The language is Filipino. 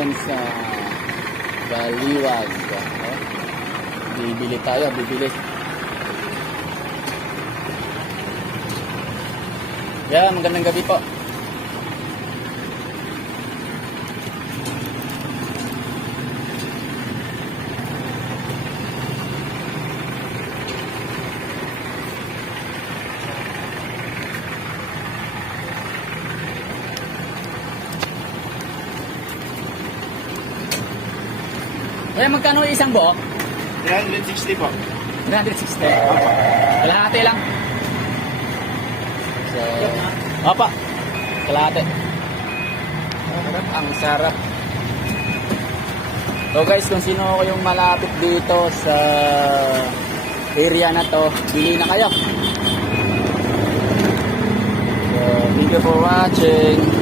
ngayon sa Baliwag. Bibili tayo, bibili. Yeah, magandang gabi po. Eh, magkano isang buo? 360 po. 360. Kalahati lang. So, opa. Kalahati. Ang sarap. So guys, kung sino yung malapit dito sa area na to, bili na kayo. So, thank you for watching.